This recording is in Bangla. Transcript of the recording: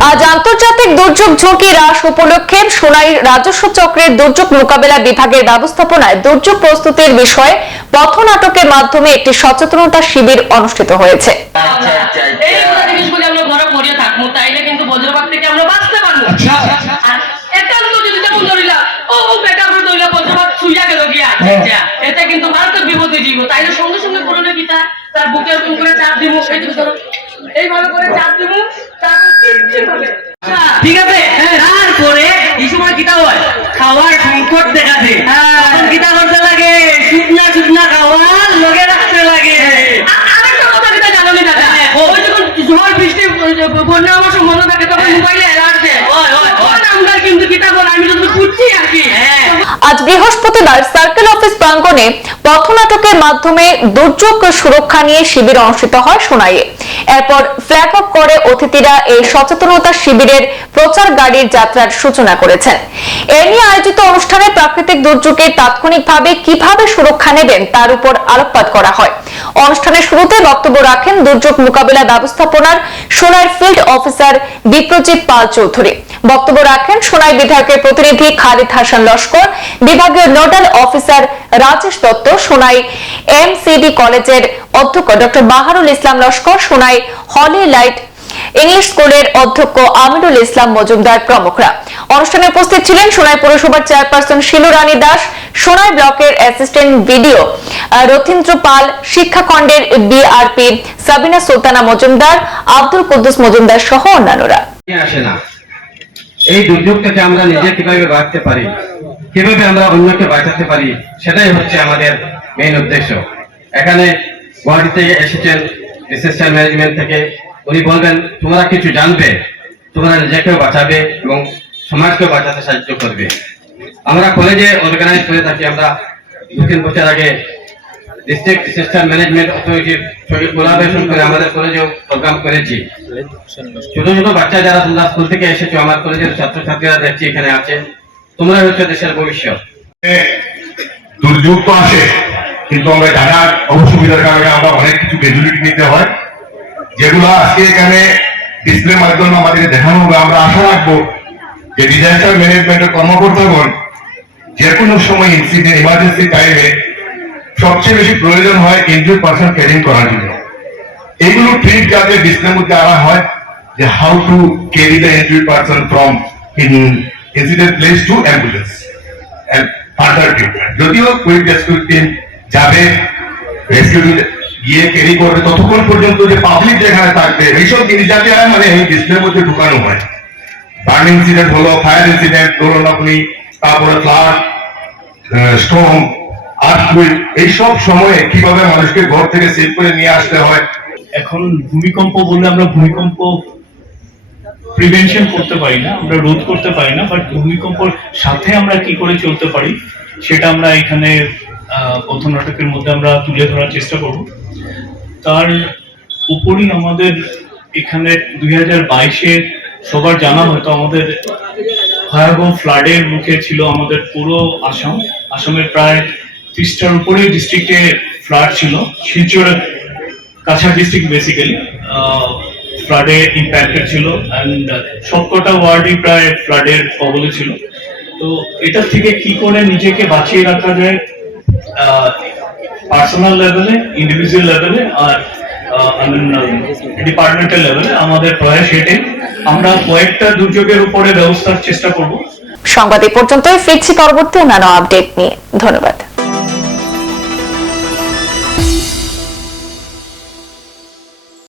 আজ আন্তর্জাতিক দুর্যোগ ঝুঁকি হ্রাস উপলক্ষে সোনাই রাজস্ব চক্রের দুর্যোগ মোকাবেলা বিভাগের ব্যবস্থাপনায় দুর্যোগ প্রস্তুতির বিষয়ে পথনাটকের মাধ্যমে একটি সচেতনতা শিবির অনুষ্ঠিত হয়েছে তাইলে কিন্তু বজ্রপাত থেকে আমরা বাঁচতে পারব আচ্ছা। আর একান্ত যদি যেমন ধরিলা ও ও বেটা করে ধরিলা বজ্রপাত ছুইয়া গেল গিয়া হ্যাঁ। আচ্ছা এতে কিন্তু মারাত্মক বিপদে জীব তাইলে সঙ্গে সঙ্গে করলে কি তার বুকে এরকম করে চাপ দিব এই যে ধরো, এইভাবে করে চাপ দিব আচ্ছা, ঠিক আছে তারপরে এই সময় কিটা হয় খাওয়ার সংকট দেখা দেয় তখন কিটা করতে লাগে? শুকনা শুকনা খাওয়ার লগে রাখতে লাগে। আ- আরেকটা কথা যেটা জানো নি দাদা ওই যখন ঝড় বৃষ্টি বন্যা আমার সম্বন্ধ থাকে তখন মোবাইলে অ্যালার্ট দেয়। তখন আমরা কিন্তু কিটা বল আমি যদি বুঝছি আর কি। আজ বৃহস্পতিবার সার্কেল অফিস প্রাঙ্গণে পথনাটকের মাধ্যমে দুর্যোগ সুরক্ষা নিয়ে শিবির অনুষ্ঠিত হয় সোনাইয়ে। এরপর ফ্ল্যাগ অফ করে অতিথিরা এই সচেতনতা শিবিরের প্রচার গাড়ির যাত্রার সূচনা করেছেন। এ নিয়ে আয়োজিত অনুষ্ঠানে প্রাকৃতিক দুর্যোগে তাৎক্ষণিকভাবে কীভাবে সুরক্ষা নেবেন তার উপর আলোকপাত করা হয়। অনুষ্ঠানের শুরুতে বক্তব্য রাখেন দুর্যোগ মোকাবিলা ব্যবস্থাপনার সোনার ফিল্ড অফিসার বিপ্রজিৎ পাল চৌধুরী। বক্তব্য রাখেন সোনাই বিধায়কের প্রতিনিধি খালিদ হাসান লস্কর বিভাগীয় nodal officer Rajesh Dutta Sonai MCD কলেজের অধ্যক্ষ doctor Baharul Islam Laskar Sonai holy light English স্কুলের অধ্যক্ষ আমিরুল ইসলাম মজুমদার প্রমুখরা। অনুষ্ঠানে উপস্থিত ছিলেন সোনাই পৌরসভার চেয়ারপারসন শিলু রানী দাস সোনাই ব্লকের অ্যাসিস্ট্যান্ট আহ, রথীন্দ্র পাল শিক্ষাখণ্ডের বিআরপি সাবিনা সুলতানা মজুমদার আব্দুল কুদ্দুস মজুমদার সহ অন্যান্যরা। আসে না। এই দুর্যোগ থেকে আমরা নিজে কীভাবে বাঁচতে পারি, কীভাবে আমরা অন্যকে বাঁচাতে পারি, সেটাই হচ্ছে আমাদের মেইন উদ্দেশ্য। এখানে গুয়াহাটি থেকে এসেছেন ডিসাস্টার ম্যানেজমেন্ট থেকে। উনি বলবেন, তোমরা কিছু জানবে, তোমরা নিজেকেও বাঁচাবে এবং সমাজকেও বাঁচাতে সাহায্য করবে। আমরা কলেজে অর্গানাইজ করে থাকি, আমরা দু তিন বছর আগে ডিস্ট্রিক্ট ডিসাস্টার ম্যানেজমেন্ট অথরিটির সঙ্গে কোলাবোরেশন করে আমাদের কলেজেও প্রোগ্রাম করেছি। ছোট ছোট বাচ্চা যারা তোমরা স্কুল থেকে এসেছ, আমার কলেজের ছাত্রছাত্রীরা দেখছি এখানে আছে। তোমরা হচ্ছে দেশের ভবিষ্যৎ। দুর্যোগ তো আসে কিন্তু আমরা জানার অসুবিধার কারণে আমরা অনেক কিছু গ্যাজুলিটি নিতে হয়। যেগুলো আজকে এখানে ডিসপ্লে মাধ্যমে আমাদের দেখানো হবে, আমরা আশা রাখব যে ডিজাস্টার ম্যানেজমেন্টের কর্মকর্তাগণ যে কোনো সময় ইনসিডেন্ট ইমার্জেন্সি টাইমে সবচেয়ে বেশি প্রয়োজন হয় ইনজুর পার্সন ক্যারিং করার জন্য এগুলো ট্রিট যাতে ডিসপ্লের মধ্যে আনা হয়, যে how to carry the injury person from incident place to ambulance further treatment. যদিও কুইক রেস্কিউ টিম যাবে রেস্কিউ গিয়ে ক্যারি করবে, ততক্ষণ পর্যন্ত যে পাবলিক যেখানে থাকবে, এইসব জিনিস যাতে হয় মানে এই ডিসপ্লের মধ্যে ঢুকানো হয় বার্ন ইনসিডেন্ট হলো ফায়ার ইনসিডেন্ট ধরুন আপনি তারপরে ফ্লাড স্টোম আর্থকুইক এইসব সময়ে কীভাবে মানুষকে ঘর থেকে সেভ করে নিয়ে আসতে হয়? এখন ভূমিকম্প বললে আমরা ভূমিকম্প প্রিভেনশন করতে পারি না, আমরা রোধ করতে পারি না বাট ভূমিকম্পর সাথে আমরা কি করে চলতে পারি, সেটা আমরা এখানে প্রথম নাটকের মধ্যে আমরা তুলে ধরার চেষ্টা করব। তার উপরই আমাদের এখানে দুই হাজার বাইশে সবার জানা হয়তো আমাদের ভয়াবহ ফ্লাডের মুখে ছিল আমাদের পুরো আসাম। আসামের প্রায় ত্রিশটার উপরে ডিস্ট্রিক্টে ফ্লাড ছিল। শিলচর কাছাড় ডিস্ট্রিক্ট বেসিক্যালি ফ্লাডে ইম্প্যাক্টেড ছিল অ্যান্ড সবকটা ওয়ার্ডই প্রায় ফ্লাডের কবলে ছিল। তো এটা থেকে কি করে নিজেকে বাঁচিয়ে রাখা যায়? পার্সোনাল লেভেলে ইন্ডিভিজুয়াল লেভেলে আর ডিপার্টমেন্টাল লেভেলে আমাদের প্রয়াস এটাই। আমরা কয়েকটা দুর্যোগের উপরে ব্যবস্থার চেষ্টা করব। সংবাদ এ ফিরছি পরবর্তী অন্যান্য আপডেট নিয়ে। ধন্যবাদ।